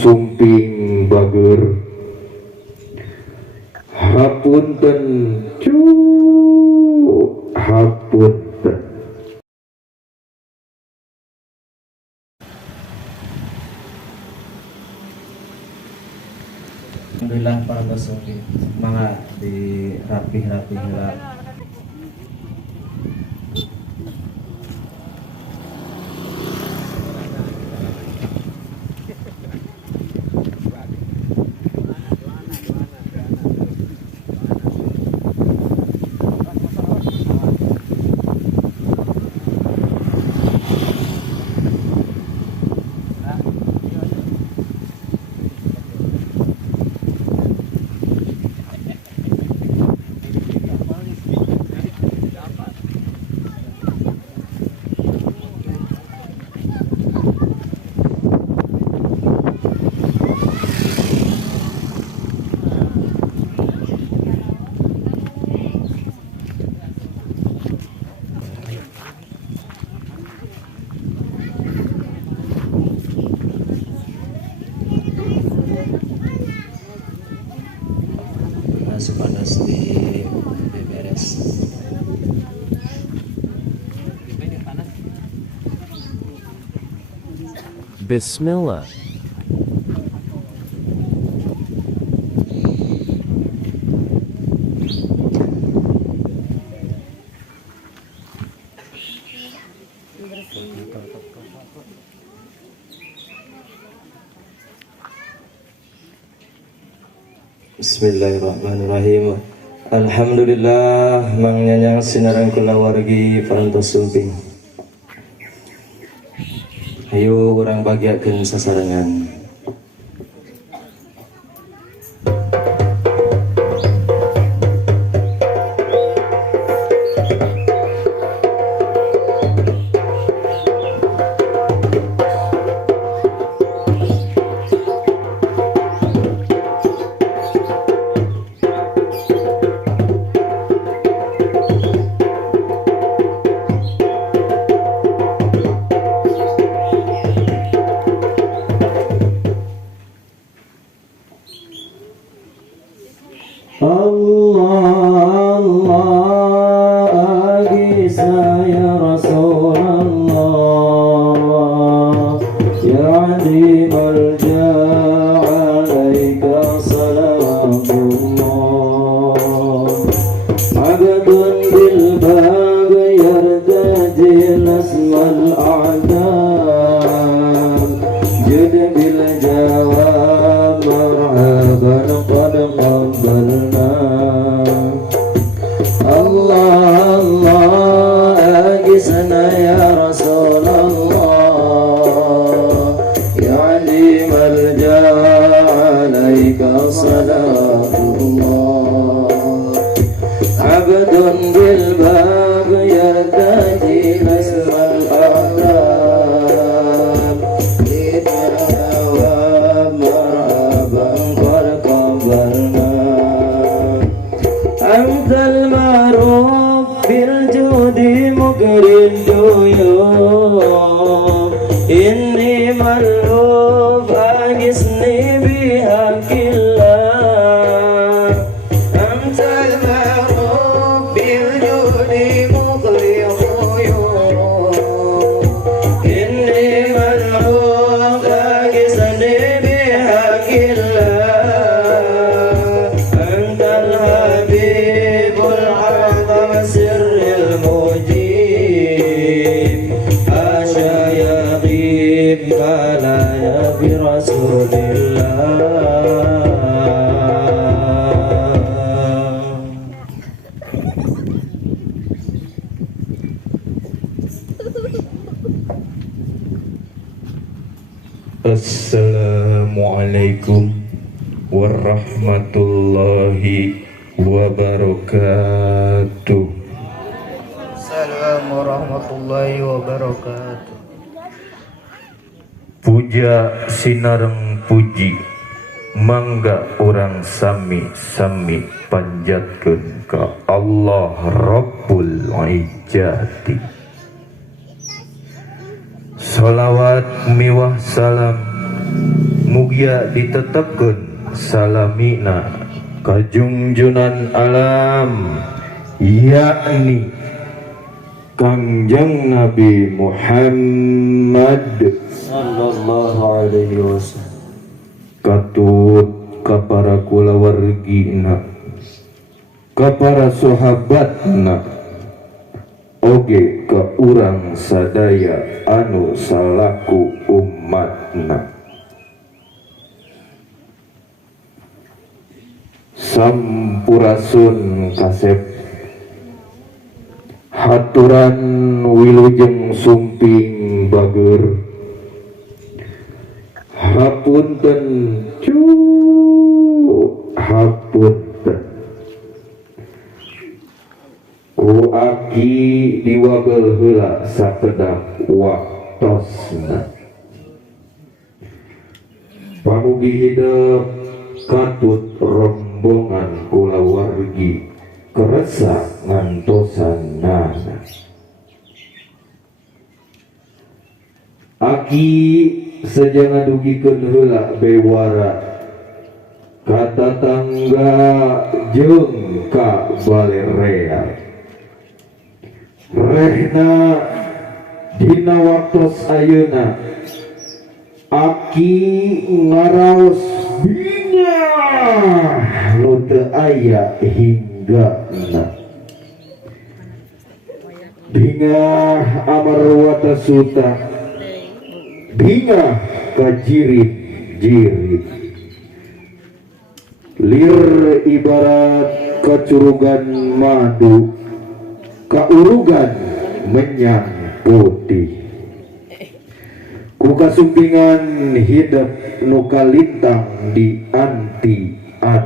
sumping bager hapunten cu hapunten. Alhamdulillah para pesuki semangat di rapi-rapi lah. Panas di beres. Bismillah. Bismillahirrahmanirrahim. Alhamdulillah mangnyanyi sinarang kula wargi parantos sumping. Ayo urang bagiakeun sasarengan. Assalamualaikum warahmatullahi wabarakatuh. Assalamualaikum warahmatullahi wabarakatuh. Puja sinareng puji mangga orang sami-sami panjatkeun ka Allah Rabbul Izzati. Salawat miwah salam mugia ditetapkan salamina kajungjunan alam, yakni Kangjeng Nabi Muhammad sallallahu alaihi wasallam. Katut ka para kulawargina, ka para sahabatna, oge ka urang sadaya anu salaku umatna. Sampurasun kasep haturan wilujeng sumping bager, hapunten cu hapunten ku aki diwagel heula sakedah waktosna. Pamugi hidup katut rombongan kulawargi keresa ngantosan nana. Aki sejangan dugikeun heula bewara kata tangga jeung ka balerea. Rehna dina waktos ayeuna aki ngaraos bingah nu teu aya hinggana. Bingah amarwata suta, bingah kajirit-jirit. Lir ibarat kacurugan madu, kaurugan menyang putih. Ku kasumpingan hidup nu kalintang di anti-antina.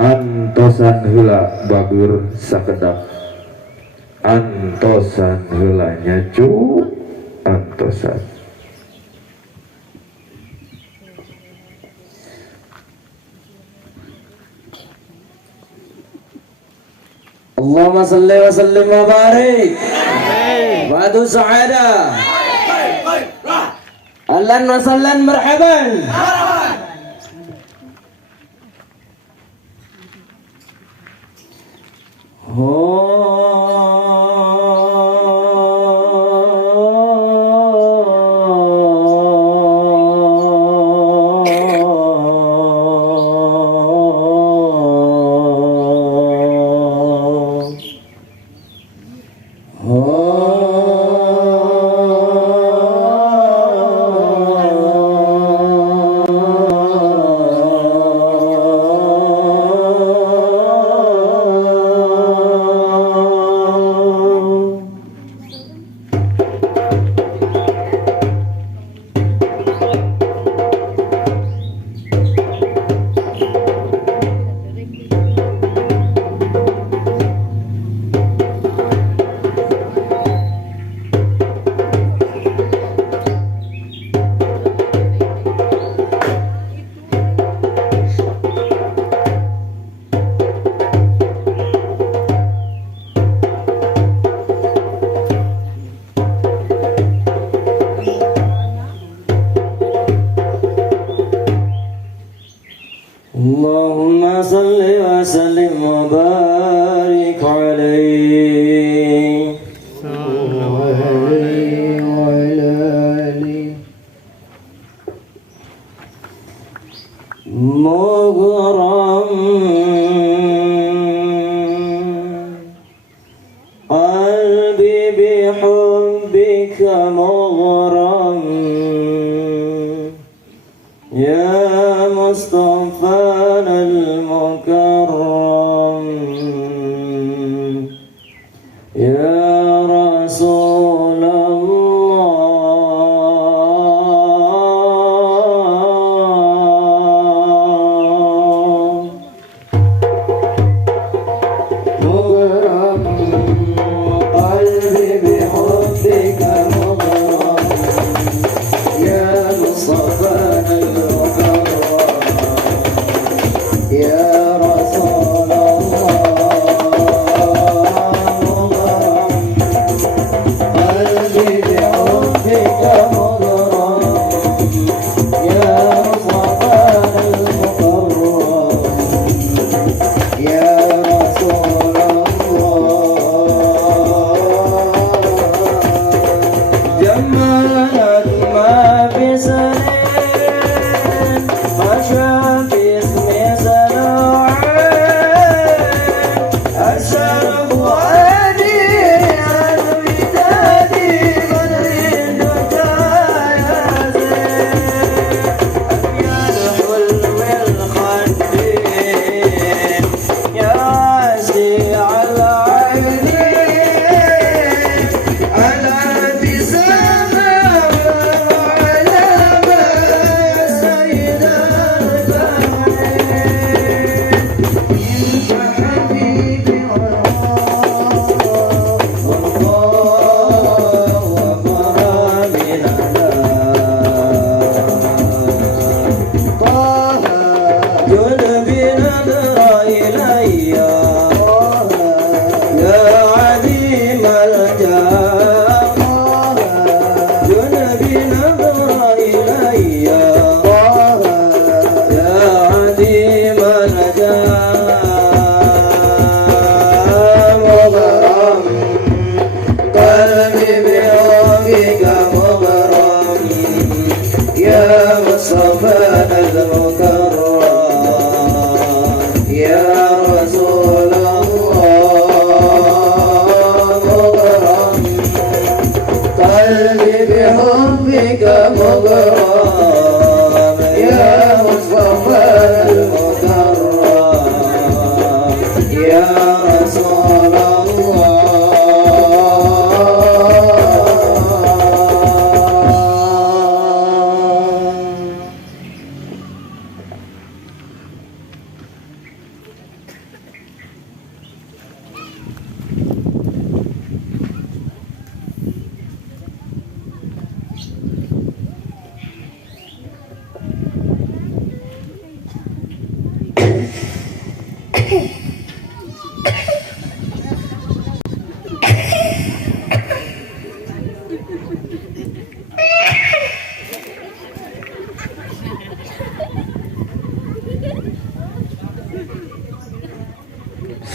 Antosan heula bagur sakedap, antosan heula nyacu, antosan. Allahumma salli wa sallim wa barik. Ba'du sa'ada. Ahlan wa sahlan marhaban. Allahumma salli wa sallim wa barik alaihi wa ala alihi mughram qalbi bihubbika mughram ya Mustafa al-Mukarram ya Rasulullah mughram qalbi bihubbika mughram ya Mustafa Ya Rasulullah mughram qalbi bihubbika mughram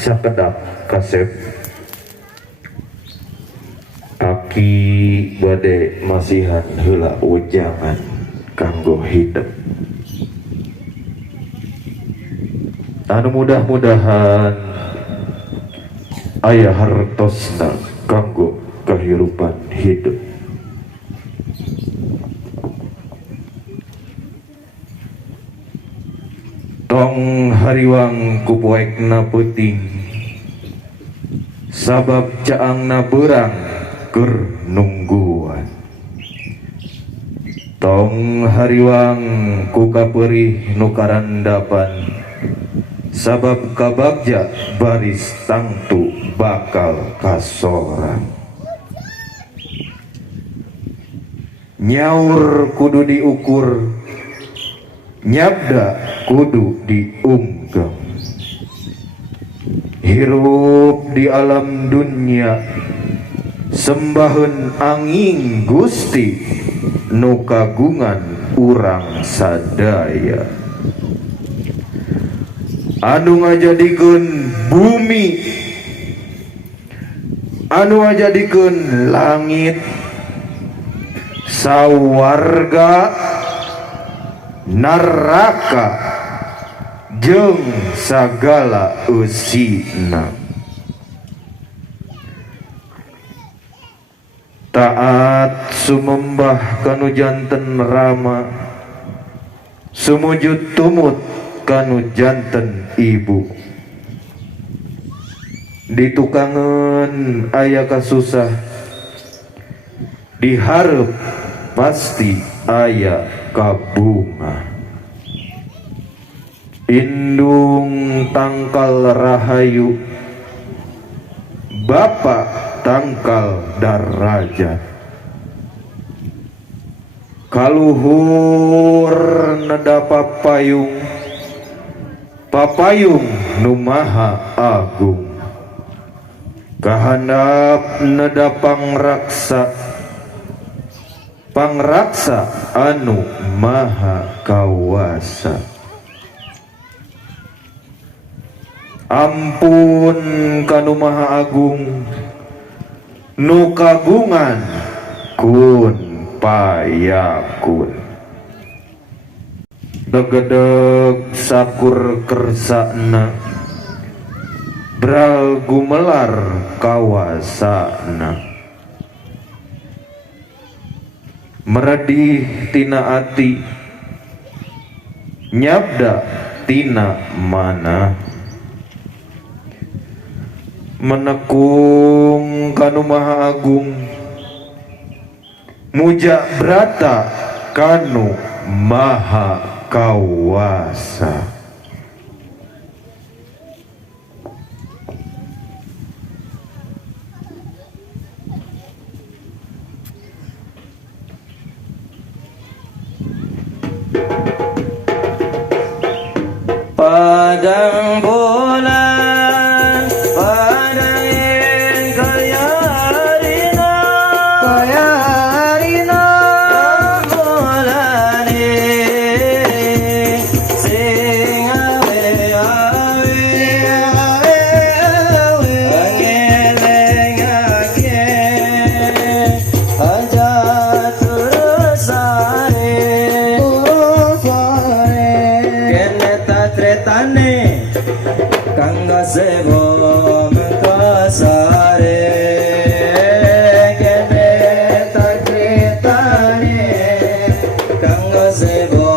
Sakedap kasep aki bade masihan heula ujangan kanggo hidup anu mudah-mudahan aya hartosna kanggo kehidupan hidup. Tong hariwang kupoekna peuting sabab caangna beurang keur nungguan. Tong hariwang ku kapeurih nu karandapan sabab kabagja baris tangtu bakal kasorang. Nyaur kudu diukur, nyabda kudu diunggah. Hirup di alam dunia sembaheun angin Gusti nu kagungan urang sadaya. Anu ngajadikeun bumi, anu ngajadikeun langit, sawarga, neraka jeung sagala eusina. Taat sumembah kanu janten rama, sumujud tumut kanu janten ibu. Ditukangeun aya kasusah, dihareup pasti aya kabunga. Indung tangkal rahayu, Bapak tangkal darajat. Kaluhur neda papayung, papayung nu maha agung. Kahandap neda pangraksa, pangraksa anu maha kawasa. Ampun kanu maha agung, nu kagungan kun payakun. Degedeg sakur kersana, Bral gumelar kawasana, meredih tina ati, nyabda tina mana, menekung kanu maha agung, muja brata kanu maha kawasa. Padang bulan padangin kaya harina bulan ini sing awe angeleng aja terus tretane kangga sebo mengkasare kene tretane kangga sebo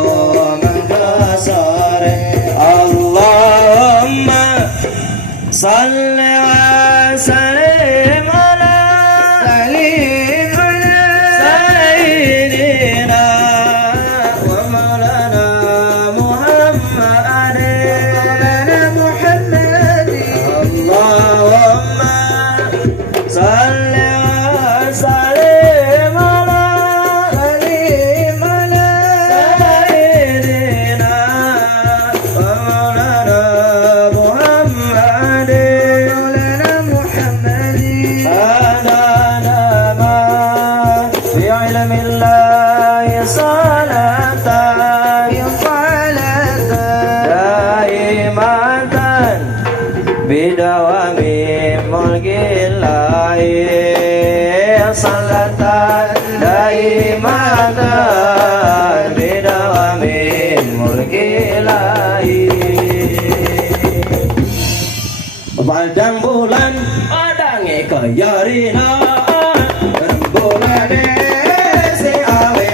mengkasare. Allahumma salli wa sallim ala sayyidina wa maulana Muhammad. Bidawami mulkillahi salatan daimatan bidawami mulkillahi. Padang bulan padange kaya rina rembulan si awe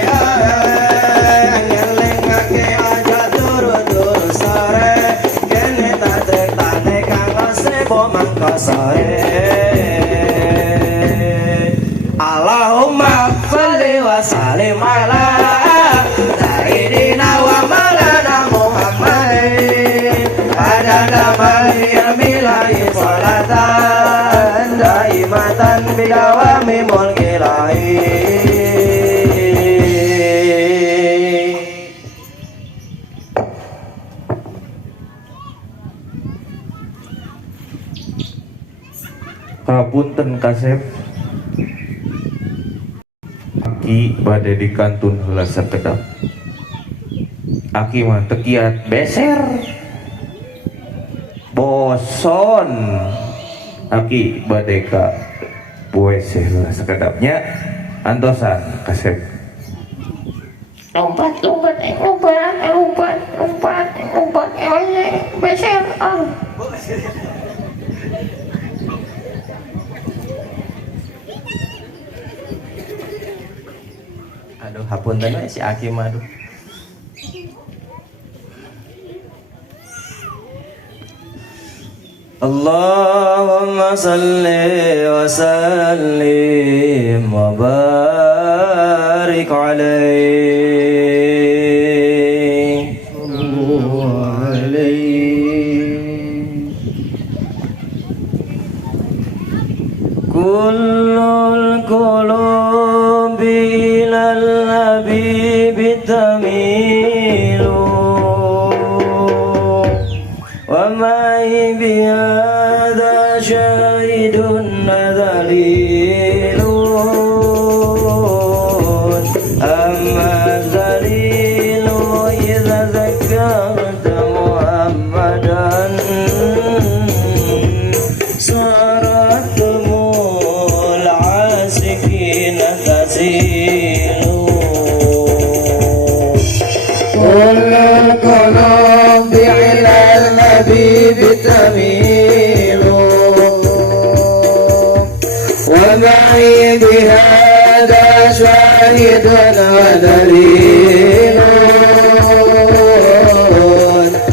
ngelengake aja turu-turu sare kene tatek-tane sebo mangkasare. Allahumma sholli wa sallim ala sayyidina wa maulana Muhammad adada mayyamilahi salatan daimatan bidawami mulkilahi. Hapunten kasep Aki bade dikantun heula sakedap. Aki mah teu kiat beser boson. Aki bade ka puese heula sakedapnya antosan kasep. Lompat beser Aduh, hapunten we si Aki mah aduh. Allahumma salli wa sallim wa barik alaihi. Kullul qulubi ilal habibi tamilu wa ma'i bihadha syahidun dhalilun amma dhalilu idha zakarta Muhammadan saratumul asikina tasilu. Kullul qulubi ilal habibi tamilu ومعي بهذا شاهد ودليل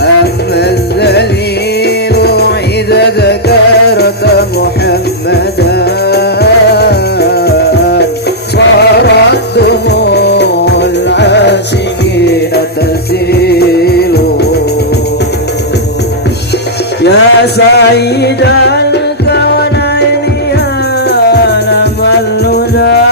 أما الدليل إذا ذكرت محمدا صارت دموع العاشقين تسيل يا سعيد الكونين يا لم الهدى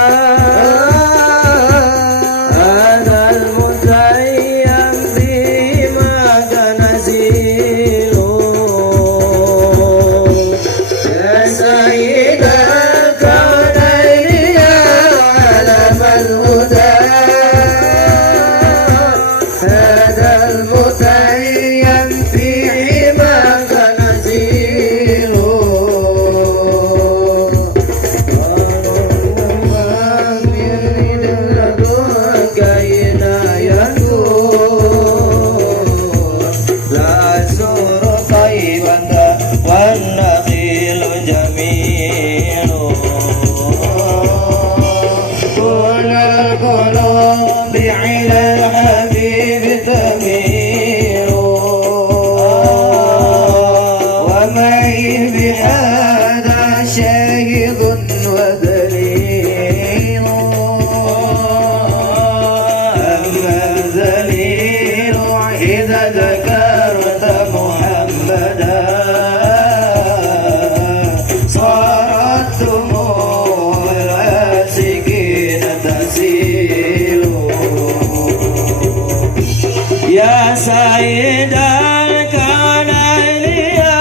هذا المتيم بما كنزيل يا سعيد الكونين يا لم الهدى هذا المتيم فيما كنزيل لا أزور طيبة والنخيل جميل طول القلوب إلى الحبيب تميل ومعي بهذا شاهد ودليل أما الدليل إذا ذكرت محمدا صارت دموع العاشقين تسيل يا سيد الكونين يا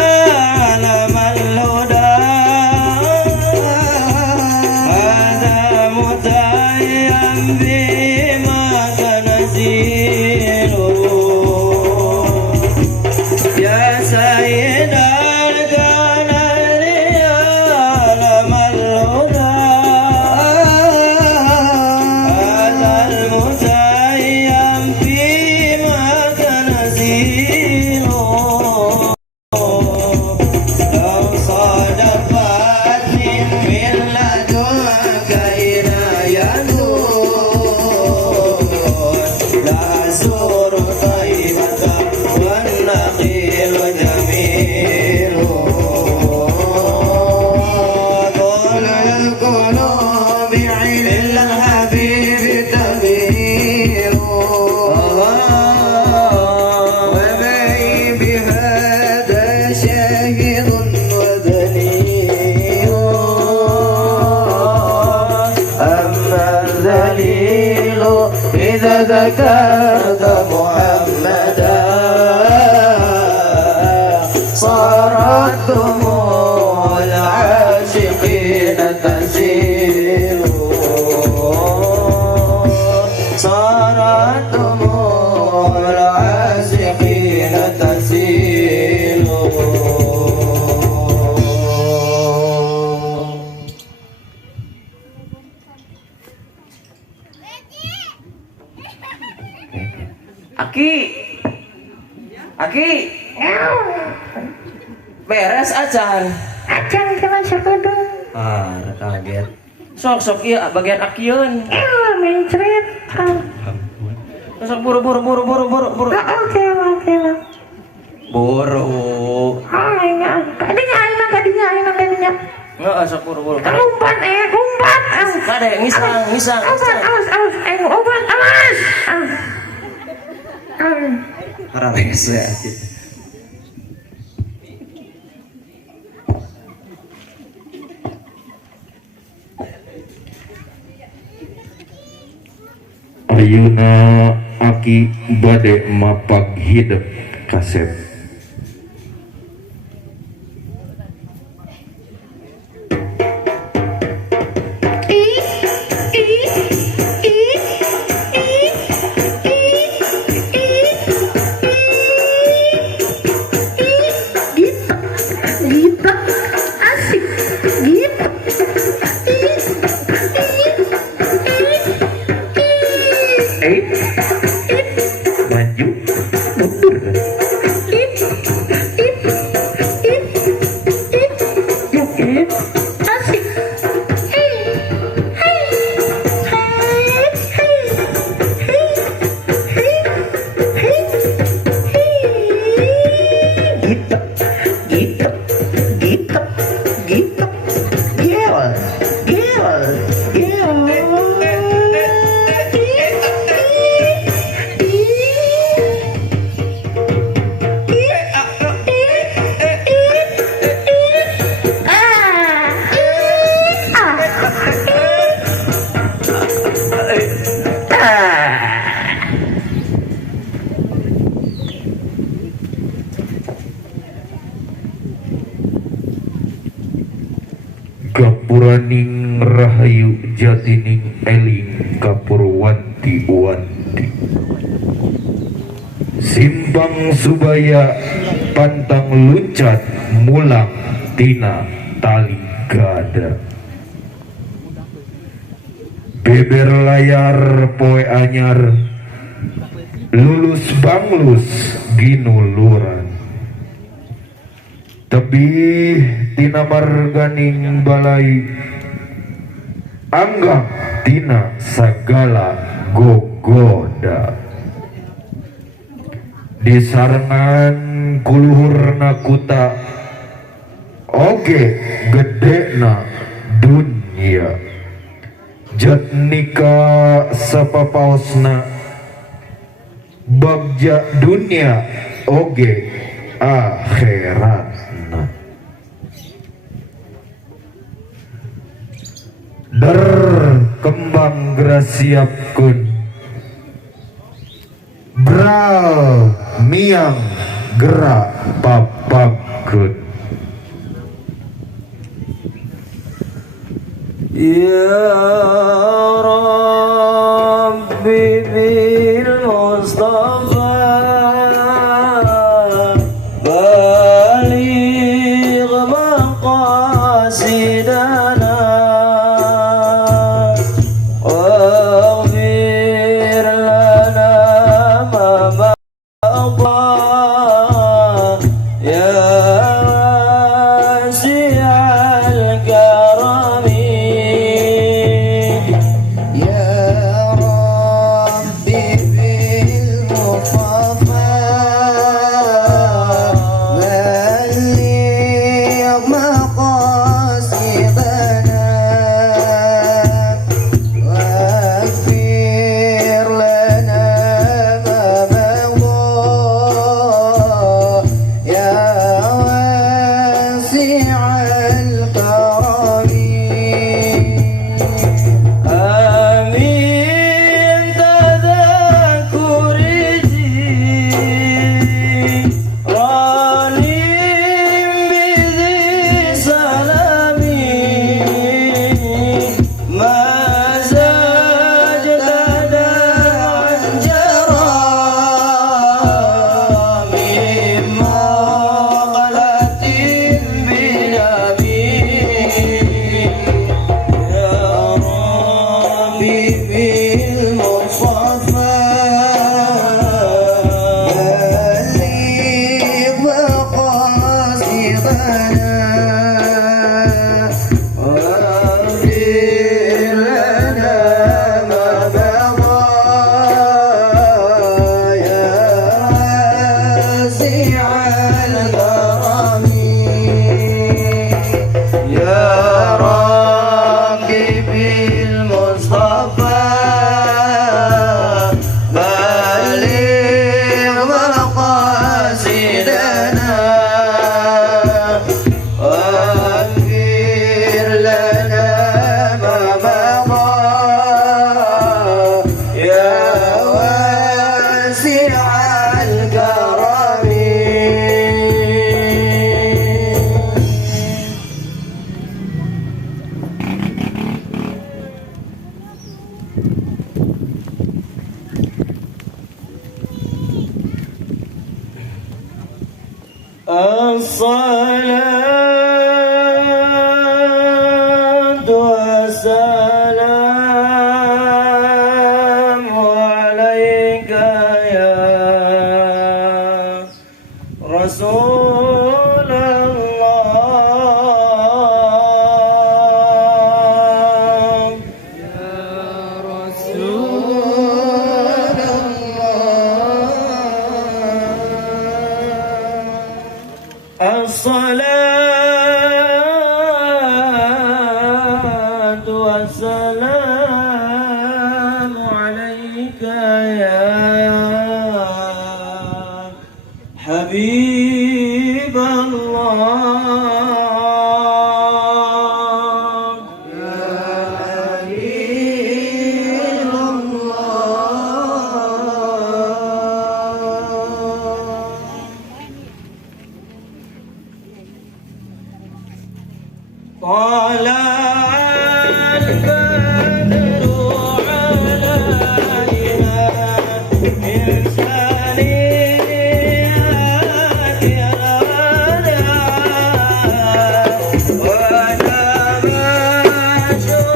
علم الهدى هذا متيم بما كنزيل يا سيد الكونين يا علم الهدى هذا المتيم فيما كنزيل لو صادفت من لدنك عناية لا أزور طيبة والنخيل جميل طول القلوب إلى الحبيب تميل ومعي بهذا شاهد ودليل أما الدليل إذا ذكرت محمدا صارت دموع العاشقين تسيل صارت دموع العاشقين تسيل Aki, beres acan. Acan sama sakudu. Kaget. Sok iya bagian akieun. Mencret. Sok buru. Oke. Buru. Kadinya. Nggak sok buru. Umpan. Kade ngisang. Awas. Umpan, awas. Rese. Ayeuna Aki bade mapag hidup kaset. Gitu. Asik. Gitu. Maju mundur. Asik. Gapuraning rahayu jatining eling kapurwanti-wanti. Simpang subaya pantang luncat mulang tina tali gada. Beber layar poe anyar lulus banglus ginuluran. Tebih tina marganing balai anggap tina sagala gogoda. Disarengan kuluhurna kuta oge gedena dunia. Jatnika sapapaosna bagja dunia oge akhiratna. Der kembang grasiapkeun bral miang gerak papagkeun. Ya Rabbi bil Mustafa baligh maqasidana waghfir lana ma mada ya wasi'al karami. الصلاة والسلام عليك يا رسول الله يا رسول الله. الصلاة والسلام عليك يا حبيب الله يا حبيب الله. طلع البدر علينا من ثنيات الوداع وجب الشكر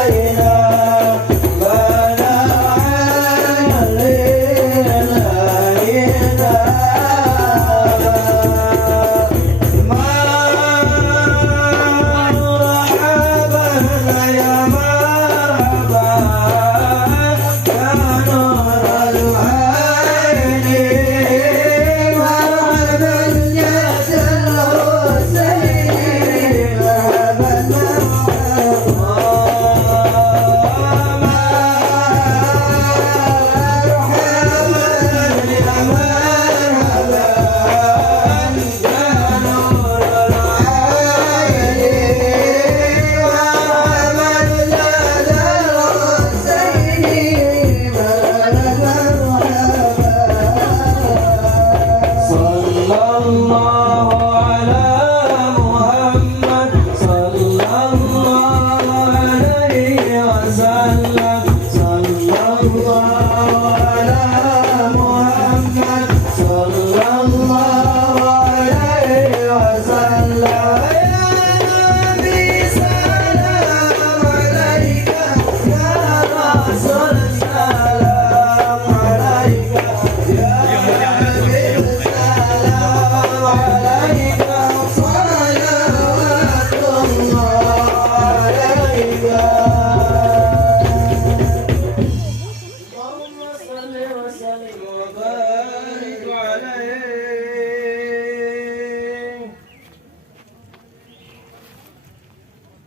علينا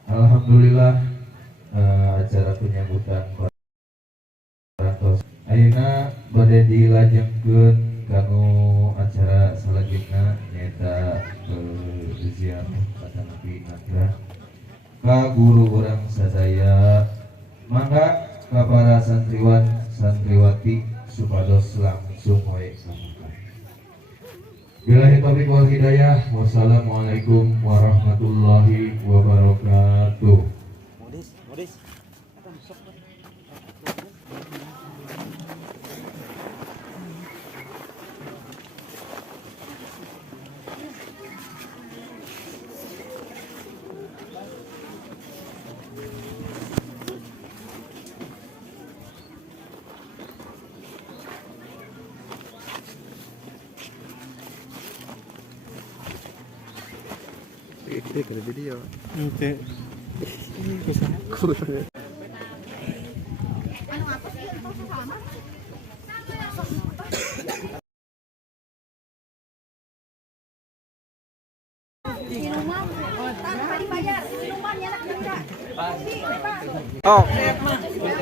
Alhamdulillah acara penyambutan parantos ayeuna bade dilajengkeun kanggo acara selanjutnya nyaeta ziarah ka Nabi Nagrah ka guru urang sadaya. Mangga ka para santriwan santriwati supados langsung wae samuka. Billahi taufiq wal hidayah. Wassalamualaikum warahmatullahi wabarakatuh.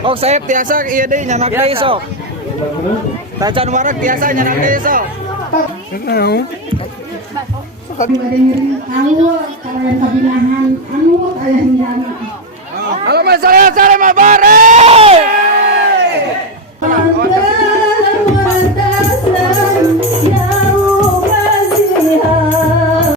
Oh, saya biasa iya deh nyanak deh sok. Tacan warak biasa nyanak deh sok. Halo Mas saya Mabareng.